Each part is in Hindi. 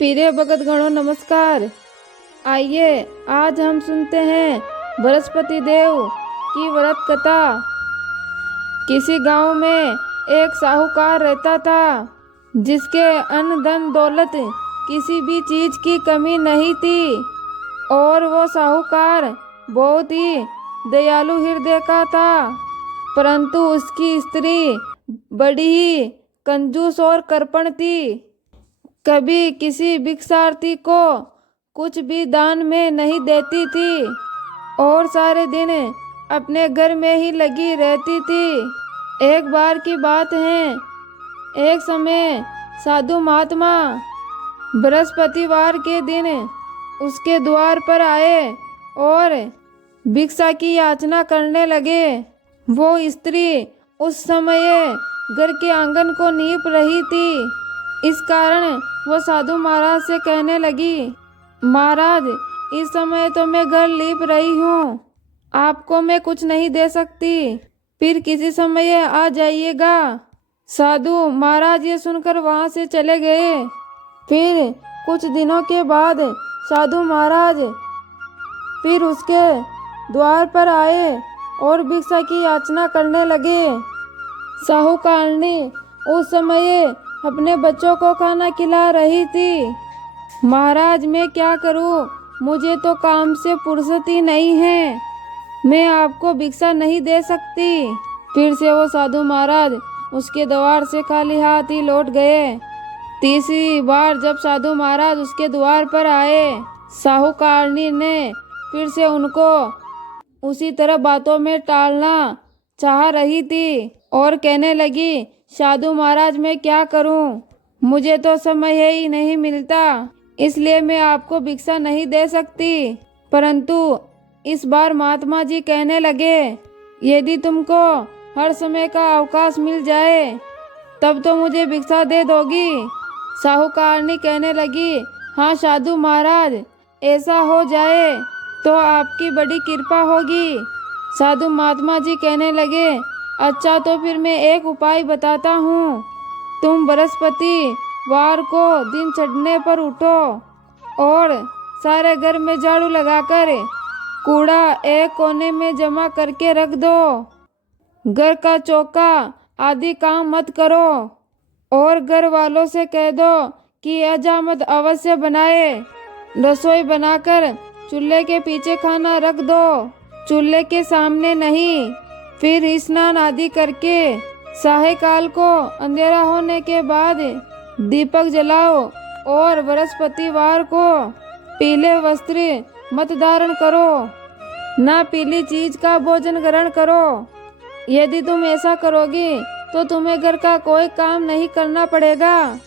प्रिय भगत गणों नमस्कार। आइए आज हम सुनते हैं बृहस्पति देव की व्रत कथा। किसी गांव में एक साहूकार रहता था जिसके अन्न धन दौलत किसी भी चीज की कमी नहीं थी और वो साहूकार बहुत ही दयालु हृदय का था। परंतु उसकी स्त्री बड़ी ही कंजूस और कृपण थी। कभी किसी भिक्षार्थी को कुछ भी दान में नहीं देती थी और सारे दिन अपने घर में ही लगी रहती थी। एक बार की बात है, एक समय साधु महात्मा बृहस्पतिवार के दिन उसके द्वार पर आए और भिक्षा की याचना करने लगे। वो स्त्री उस समय घर के आंगन को नीप रही थी। इस कारण वो साधु महाराज से कहने लगी, महाराज इस समय तो मैं घर लीप रही हूँ, आपको मैं कुछ नहीं दे सकती, फिर किसी समय आ जाइएगा। साधु महाराज ये सुनकर वहाँ से चले गए। फिर कुछ दिनों के बाद साधु महाराज फिर उसके द्वार पर आए और भिक्षा की याचना करने लगे। साहूकारनी उस समय अपने बच्चों को खाना खिला रही थी। महाराज मैं क्या करूं, मुझे तो काम से फुर्सत ही नहीं है, मैं आपको भिक्षा नहीं दे सकती। फिर से वो साधु महाराज उसके द्वार से खाली हाथ ही लौट गए। तीसरी बार जब साधु महाराज उसके द्वार पर आए, साहूकारनी ने फिर से उनको उसी तरह बातों में टालना चाह रही थी और कहने लगी, साधु महाराज मैं क्या करूं, मुझे तो समय ही नहीं मिलता, इसलिए मैं आपको भिक्षा नहीं दे सकती। परंतु इस बार महात्मा जी कहने लगे, यदि तुमको हर समय का अवकाश मिल जाए तब तो मुझे भिक्षा दे दोगी। साहूकारनी कहने लगी, हाँ साधु महाराज ऐसा हो जाए तो आपकी बड़ी कृपा होगी। साधु महात्मा जी कहने लगे, अच्छा तो फिर मैं एक उपाय बताता हूँ, तुम बृहस्पति वार को दिन चढ़ने पर उठो और सारे घर में झाड़ू लगाकर कूड़ा एक कोने में जमा करके रख दो। घर का चौका आदि काम मत करो और घर वालों से कह दो कि हजामत अवश्य बनाए। रसोई बनाकर चूल्हे के पीछे खाना रख दो, चूल्हे के सामने नहीं। फिर स्नान आदि करके सायंकाल को अंधेरा होने के बाद दीपक जलाओ और बृहस्पतिवार को पीले वस्त्र मत धारण करो, ना पीली चीज का भोजन ग्रहण करो। यदि तुम ऐसा करोगी तो तुम्हें घर का कोई काम नहीं करना पड़ेगा,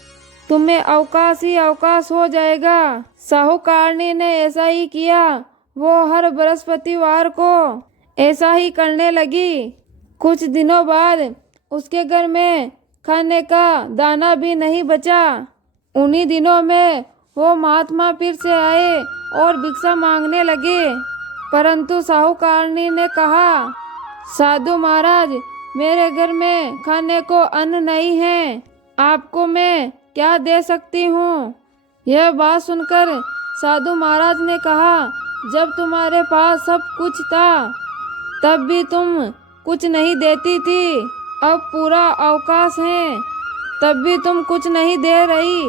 तुम्हें अवकाश ही अवकाश हो जाएगा। साहूकारनी ने ऐसा ही किया। वो हर बृहस्पतिवार को ऐसा ही करने लगी। कुछ दिनों बाद उसके घर में खाने का दाना भी नहीं बचा। उन्हीं दिनों में वो महात्मा फिर से आए और भिक्षा मांगने लगे। परंतु साहूकारनी ने कहा, साधु महाराज मेरे घर में खाने को अन्न नहीं है, आपको मैं क्या दे सकती हूँ। यह बात सुनकर साधु महाराज ने कहा, जब तुम्हारे पास सब कुछ था तब भी तुम कुछ नहीं देती थी, अब पूरा अवकाश है तब भी तुम कुछ नहीं दे रही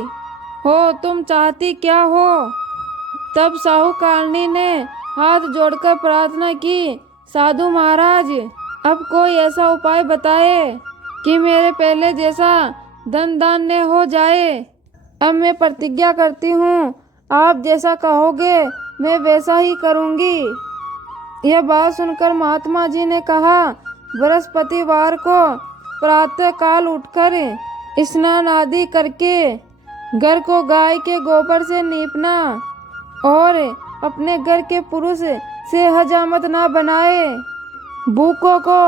हो, तुम चाहती क्या हो। तब साहूकारनी ने हाथ जोड़कर प्रार्थना की, साधु महाराज अब कोई ऐसा उपाय बताए कि मेरे पहले जैसा धन धान्य हो जाए। अब मैं प्रतिज्ञा करती हूँ, आप जैसा कहोगे मैं वैसा ही करूँगी। यह बात सुनकर महात्मा जी ने कहा, बृहस्पतिवार को प्रातः काल उठकर स्नान आदि करके घर को गाय के गोबर से नीपना और अपने घर के पुरुष से हजामत ना बनाए। भूखों को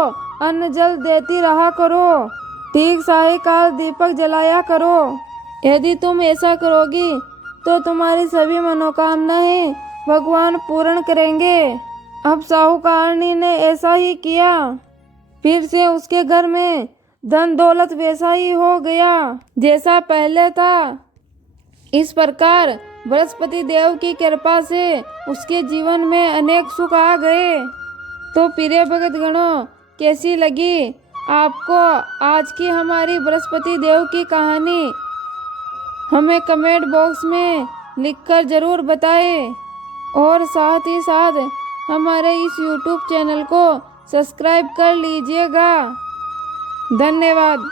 अन्न जल देती रहा करो, ठीक सायंकाल दीपक जलाया करो। यदि तुम ऐसा करोगी तो तुम्हारी सभी मनोकामनाएं भगवान पूर्ण करेंगे। अब साहूकारनी ने ऐसा ही किया। फिर से उसके घर में धन दौलत वैसा ही हो गया जैसा पहले था। इस प्रकार बृहस्पति देव की कृपा से उसके जीवन में अनेक सुख आ गए। तो प्रिय भगत गणों, कैसी लगी आपको आज की हमारी बृहस्पति देव की कहानी? हमें कमेंट बॉक्स में लिखकर ज़रूर बताएं और साथ ही साथ हमारे इस YouTube चैनल को सब्सक्राइब कर लीजिएगा। धन्यवाद।